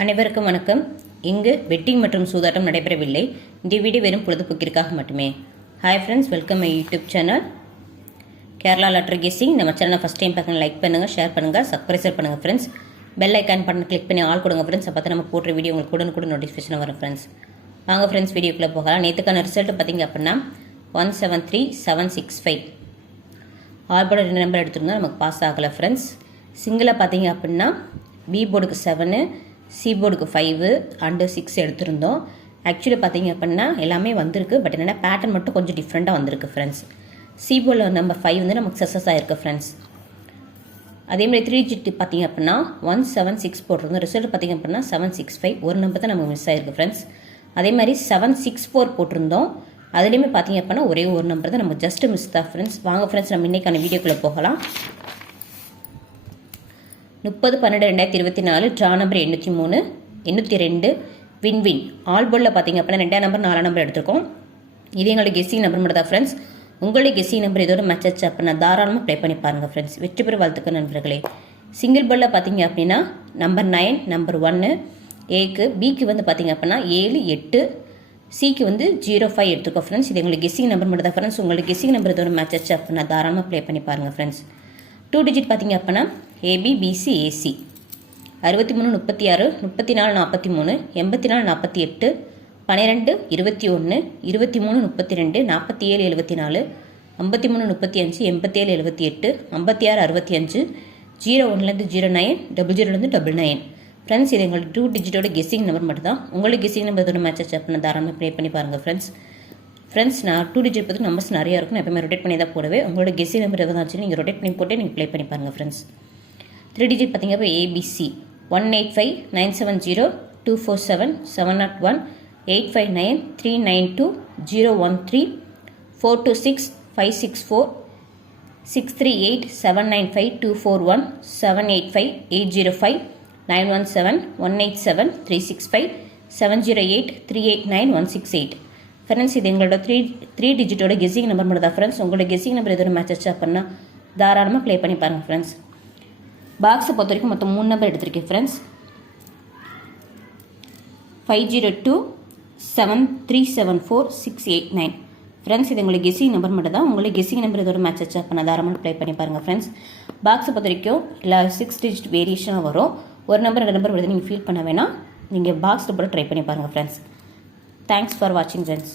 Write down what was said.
அனைவருக்கும் வணக்கம். இங்கு வெட்டிங் மற்றும் சூதாட்டம் நடைபெறவில்லை. இந்த வீடியோ வெறும் பொழுதுபோக்கிற்காக மட்டுமே. Hi friends, welcome my YouTube channel Kerala lottery guessing. நம்ம சேனலை ஃபஸ்ட் டைம் பார்க்க லைக் பண்ணுங்கள், ஷேர் பண்ணுங்கள், சப்ஸ்கிரைப் பண்ணுங்கள் ஃப்ரெண்ட்ஸ். பெல் ஐக்கான் பண்ண கிளிக் பண்ணி ஆல் கொடுங்க ஃப்ரெண்ட்ஸ். அப்போ தான் நம்ம போடுற வீடியோ உங்களுக்கு கூட நோட்டிஃபிகேஷன் வரும் ஃப்ரெண்ட்ஸ். வாங்க ஃப்ரெண்ட்ஸ், வீடியோக்குள்ளே போகலாம். நேற்றுக்கான ரிசல்ட் பார்த்தீங்க அப்படின்னா 173765 ஆல்போட 2 நம்பர் எடுத்துருந்தோம், நமக்கு பாஸ் ஆகலை ஃப்ரெண்ட்ஸ். சிங்கிளாக பார்த்தீங்க அப்படின்னா பி போர்டுக்கு 7, சி போர்டுக்கு 5 அண்டு 6 எடுத்திருந்தோம். ஆக்சுவலி பார்த்தீங்க அப்படின்னா எல்லாமே வந்திருக்கு, பட் என்னென்னா பேட்டர்ன் மட்டும் கொஞ்சம் டிஃப்ரெண்ட்டாக வந்திருக்கு ஃப்ரெண்ட்ஸ். சி போர்டில் நம்பர் 5 வந்து நமக்கு சக்ஸஸ் ஆகிருக்கு ஃப்ரெண்ட்ஸ். அதேமாதிரி 3 டிஜிட் பார்த்தீங்க அப்படின்னா 176 போட்டிருந்தோம். ரிசல்ட் பார்த்தீங்க அப்படின்னா 765, ஒரு நம்பர் தான் நமக்கு மிஸ் ஆகிருக்கு ஃப்ரெண்ட்ஸ். அதே மாதிரி 764 போட்டிருந்தோம், அதுலேயுமே பார்த்தீங்க அப்படின்னா ஒரே ஒரு நம்பர் தான் நமக்கு ஜஸ்ட் மிஸ் தான் ஃப்ரெண்ட்ஸ். வாங்க ஃப்ரெண்ட்ஸ், நம்ம இன்றைக்கான வீடியோக்குள்ளே போகலாம். 30/12/2024 ட்ரா நம்பர் 803 802 வின் ஆல்போர்டில் பார்த்தீங்க அப்படின்னா 2ஆம் நம்பர் 4ஆம் நம்பர் எடுத்திருக்கோம். இது எங்களோட கெஸ்ஸிங் நம்பர் மட்டும் தான் ஃப்ரெண்ட்ஸ். உங்களுடைய கெஸ்ஸிங் நம்பர் இதோட மேட்ச் ஆச்சு அப்படின்னா தாராளமாக ப்ளே பண்ணி பாருங்கள் ஃப்ரெண்ட்ஸ். வெற்றி பெற வாழ்த்துக்கள் நண்பர்களே. சிங்கிள் போர்டில் பார்த்தீங்க அப்படின்னா நம்பர் 9 நம்பர் 1 ஏக்கு, பிக்கு வந்து பார்த்தீங்க அப்படின்னா 7 8, சிக்கு வந்து 05 எடுத்துக்கோ ஃப்ரெண்ட்ஸ். இது எங்களுக்கு கெஸ்ஸிங் நம்பர் மட்டும் தான் ஃப்ரெண்ட்ஸ். உங்களுக்கு கெஸ்ஸிங் நம்பர் இதோட மேட்ச் ஆச்சு அப்படின்னா தாராளமாக ப்ளே பண்ணி பாருங்கள் ஃப்ரெண்ட்ஸ். 2 டிஜிட் பார்த்தீங்க அப்படின்னா ஏபி பிசி ஏசி 63 36 34 43 84 48 12 21 23 32 47 74 53 35 87 78 56 65 01 09 00 99 ஃப்ரெண்ட்ஸ். இது எங்களுக்கு 2 டிஜிட்டோட கெஸ்ஸிங் நம்பர் மட்டும் தான். உங்களுக்கு கெஸ்ஸிங் நம்பர் இதோட மேட்ச் ஆச்சு அப்படின்னா தாராளமாக ப்ளே பண்ணி பாருங்கள் ஃப்ரெண்ட்ஸ். நான் 2 டிஜிட் பற்றி நம்பர்ஸ் நிறையா இருக்கும், நான் எப்பவுமே ரொட்டேட் பண்ணி தான் போடுவேன். உங்களோட கெஸ்ஸிங் நம்பர் எதாவது ஆச்சு நீங்கள் ரொட்டேட் பண்ணி போட்டு நீங்கள் ப்ளே பண்ணி பாருங்கள் ஃப்ரெண்ட்ஸ். 3 டிஜிட் பார்த்தீங்க அப்போ ஏபிசி 185 970 247 701 859 392 013 426 564 638 795 241 785 805 917 187 365 708 389 168 ஃப்ரெண்ட்ஸ். இது எங்களோட 3 டிஜிட்டோட கெஸ்ஸிங் நம்பர் மட்டும் தான் ஃப்ரெண்ட்ஸ். உங்களோட கெஸ்ஸிங் நம்பர் எதோட மேட்ச் ஆச்சு அப்படின்னா தாராளமாக ப்ளே பண்ணி பாருங்கள் ஃப்ரெண்ட்ஸ். பாக்ஸை பொறுத்த வரைக்கும் மொத்தம் 3 நம்பர் எடுத்திருக்கேன் ஃப்ரெண்ட்ஸ். 502 7374 689 ஃப்ரெண்ட்ஸ். இது உங்களுக்கு கெஸ்ஸிங் நம்பர் மட்டும் தான். உங்களுக்கு கெஸ்ஸிங் நம்பர் இதோட மேட்ச் ஆச்சு அப்படின்னா தாராளமாக ப்ளே பண்ணி பாருங்கள் ஃப்ரெண்ட்ஸ். பாக்ஸை பொறுத்த வரைக்கும் எல்லா 6 டிஜிட் வேரியேஷனாக வரும். ஒரு நம்பர் 2 நம்பர் வருது, நீங்கள் ஃபீல் பண்ண வேணாம். நீங்கள் பாக்ஸில் போட்டு ட்ரை பண்ணி பாருங்கள் ஃப்ரெண்ட்ஸ். தேங்க்ஸ் ஃபார் வாட்சிங் ஃப்ரெண்ட்ஸ்.